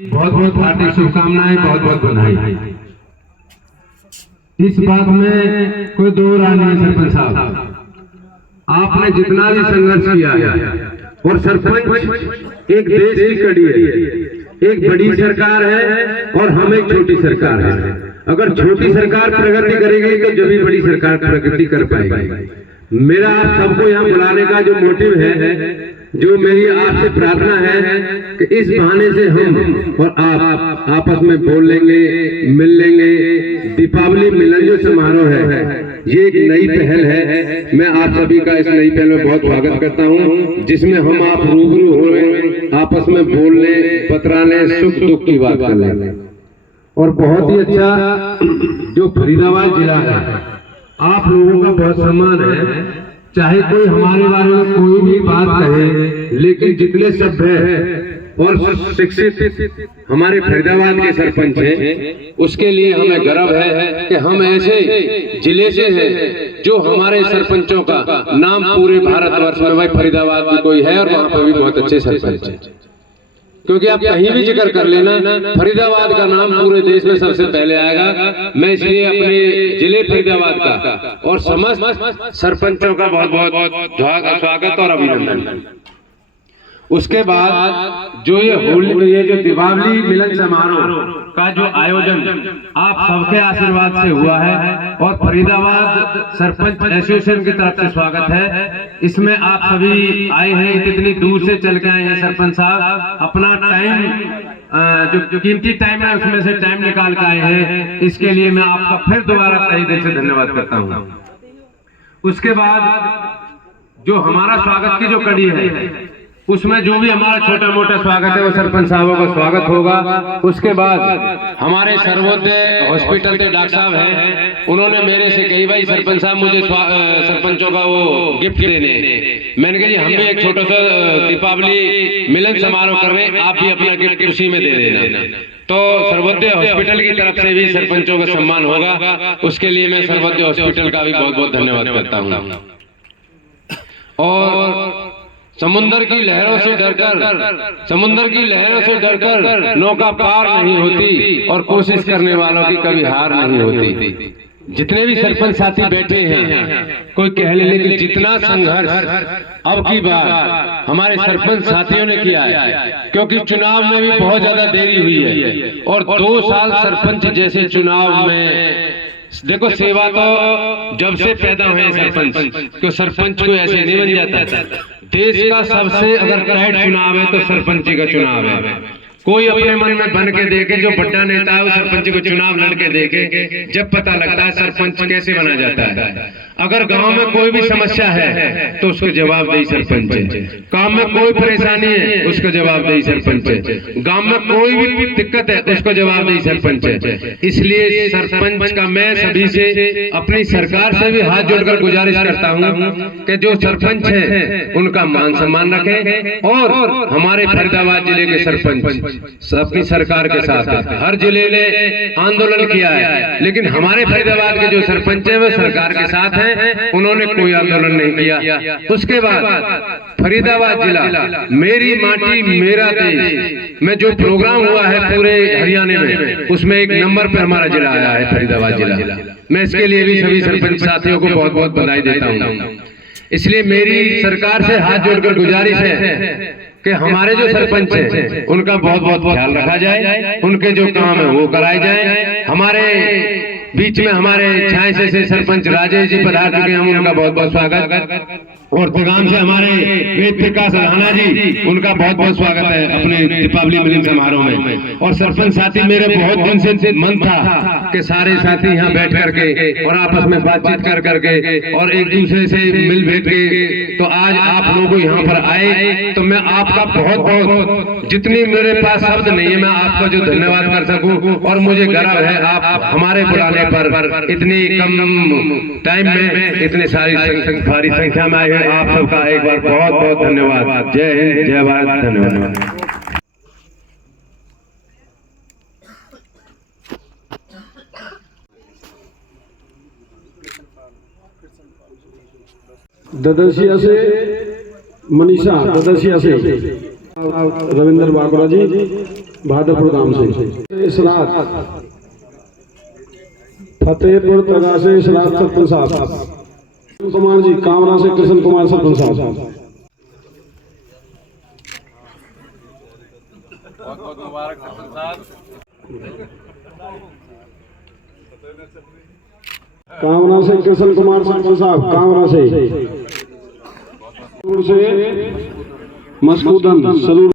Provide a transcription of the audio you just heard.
बहुत बहुत हार्दिक शुभकामनाएं, बहुत बहुत बधाई। इस बात में कोई दो राय नहीं है सरपंच साहब, आपने जितना भी संघर्ष किया है, और सरपंच एक देश की कड़ी है, एक बड़ी सरकार है और हम एक छोटी सरकार है। अगर छोटी सरकार प्रगति करेगी तो जब भी बड़ी सरकार प्रगति कर पाएगी। मेरा आप सबको यहाँ बुलाने का जो मोटिव है, जो मेरी आपसे प्रार्थना है कि इस बहाने से हम और आप आपस में बोल लेंगे, मिल लेंगे। दीपावली मिलन जो समारोह है, ये एक नई पहल है। मैं आप सभी का इस नई पहल में बहुत स्वागत करता हूँ, जिसमें हम आप रूबरू हो रहे, आपस में बोलने, बतराने, सुख दुख की बात कर लेंगे। और बहुत ही अच्छा जो फरीदाबाद जिला है, आप लोगों का बहुत सम्मान है। चाहे कोई हमारे बारे में कोई भी बात कहे, लेकिन जितने सभ्य और शिक्षित हमारे फरीदाबाद के सरपंच हैं, उसके लिए हमें गर्व है कि हम ऐसे जिले से हैं जो हमारे सरपंचों का नाम पूरे भारतवर्ष में, भाई फरीदाबाद भी कोई है और वहाँ पर भी बहुत अच्छे सरपंच हैं। क्योंकि आप कहीं भी जिक्र कर लेना, फरीदाबाद का नाम पूरे देश में सबसे पहले आएगा। मैं इसलिए अपने जिले फरीदाबाद का और समस्त सरपंचों का बहुत बहुत स्वागत और अभिनंदन। उसके बाद जो ये जो दीपावली मिलन समारोह का जो आयोजन आप सबके आशीर्वाद से हुआ है और फरीदाबाद सरपंच एसोसिएशन की तरफ से स्वागत है। इसमें आप सभी आए हैं, इतनी दूर से चल के आए हैं सरपंच साहब, अपना टाइम जो कीमती टाइम है उसमें से टाइम निकाल के आए हैं। इसके लिए मैं आपका फिर दोबारा तहे दिल से धन्यवाद करता हूँ। उसके बाद जो हमारा स्वागत की जो कड़ी है, उसमें जो भी हमारा छोटा मोटा स्वागत है वो सरपंच साहबों का स्वागत होगा। उसके बाद हमारे सर्वोदय हॉस्पिटल के डॉक्टर साहब हैं, उन्होंने मेरे से कही, भाई सरपंच साहब मुझे सरपंचों का वो गिफ्ट देने। मैंने कहा जी हम भी एक छोटा सा दीपावली मिलन समारोह कर रहे हैं, आप भी अपना गिफ्ट उसी में दे देना। तो सर्वोदय हॉस्पिटल की तरफ से भी सरपंचों का सम्मान होगा। उसके लिए मैं सर्वोदय हॉस्पिटल का भी बहुत बहुत धन्यवाद करता हूँ। और समुद्र की लहरों से डरकर नौका पार नहीं होती और कोशिश करने वालों की कभी हार नहीं होती। जितने भी सरपंच साथी बैठे हैं, कोई कह ले, लेकिन जितना संघर्ष अब की बार हमारे सरपंच साथियों ने किया है, क्योंकि चुनाव में भी बहुत ज्यादा देरी हुई है और 2 साल सरपंच जैसे चुनाव में देखो, सेवा तो जब से पैदा हुए सरपंच, क्यों सरपंच को ऐसे नहीं बन जाता। देश का सबसे अगर टाइट चुनाव है तो सरपंची का चुनाव है। कोई अपने मन में बन के देखे, जो बड़ा नेता है सरपंच को चुनाव लड़के देखे, जब पता लगता है सरपंच कैसे बना जाता है। अगर गांव में कोई भी समस्या है तो उसको जवाबदेही सरपंच है। काम में कोई परेशानी है उसको जवाबदेही सरपंच है। गांव में कोई भी दिक्कत है उसको जवाबदेही सरपंच है। इसलिए सरपंच का मैं सभी से, अपनी सरकार से भी हाथ जोड़कर गुजारिश करता हूं कि जो सरपंच है उनका मान सम्मान रखें। और हमारे फरीदाबाद जिले के सरपंच अपनी सरकार के साथ है। हर जिले ने आंदोलन किया है, लेकिन हमारे फरीदाबाद के जो सरपंच है वो सरकार के साथ है, उन्होंने कोई आंदोलन नहीं किया। उसके बाद फरीदाबाद जिला मेरी माटी मेरा देश में जो प्रोग्राम हुआ है पूरे हरियाणा में, उसमें 1 नंबर पर हमारा जिला आया है फरीदाबाद जिला। मैं इसके लिए भी सभी सरपंच साथियों को बहुत बहुत बधाई देता हूँ। इसलिए मेरी सरकार से हाथ जोड़कर गुजारिश है कि हमारे जो सरपंच हैं उनका बहुत बहुत ख्याल रखा जाए, उनके जो काम है वो कराए जाए। हमारे बीच में हमारे छाए से सरपंच राजेश जी पधार चुके हैं, हम उनका बहुत बहुत स्वागत। और पैगाम से हमारे वेद प्रकाश राणा जी, उनका बहुत बहुत स्वागत है अपने दीपावली मिलन समारोह में। और सरपंच साथी, मेरे बहुत दिन से मन था कि सारे साथी यहाँ बैठ करके और आपस में बातचीत कर करके और एक दूसरे से मिल भेंट के, तो आज आप लोग यहाँ पर आए तो मैं आपका बहुत बहुत, जितनी मेरे पास शब्द नहीं है, मैं आपका जो धन्यवाद कर सकूं। और मुझे गर्व है आप हमारे बुलाने पर इतनी कम टाइम में इतनी सारी संख्या में आए हैं। आप सबका एक बार बहुत बहुत धन्यवाद। जय हिंद, जय भारत, धन्यवाद। ददसिया से मनीषा, ददसिया से रविंद्र बागरा जी, भादरपुर गांव से इशराक, फतेहपुर तगा से इशराक सरपंच साहब, कुमार जी कामरा से कृष्ण कुमार सरपंच साहब। बहुत बहुत मुबारक सरपंच साहब। कामरा से कृष्ण कुमार सरपंच साहब, कामरा से मस्कूदन सरूर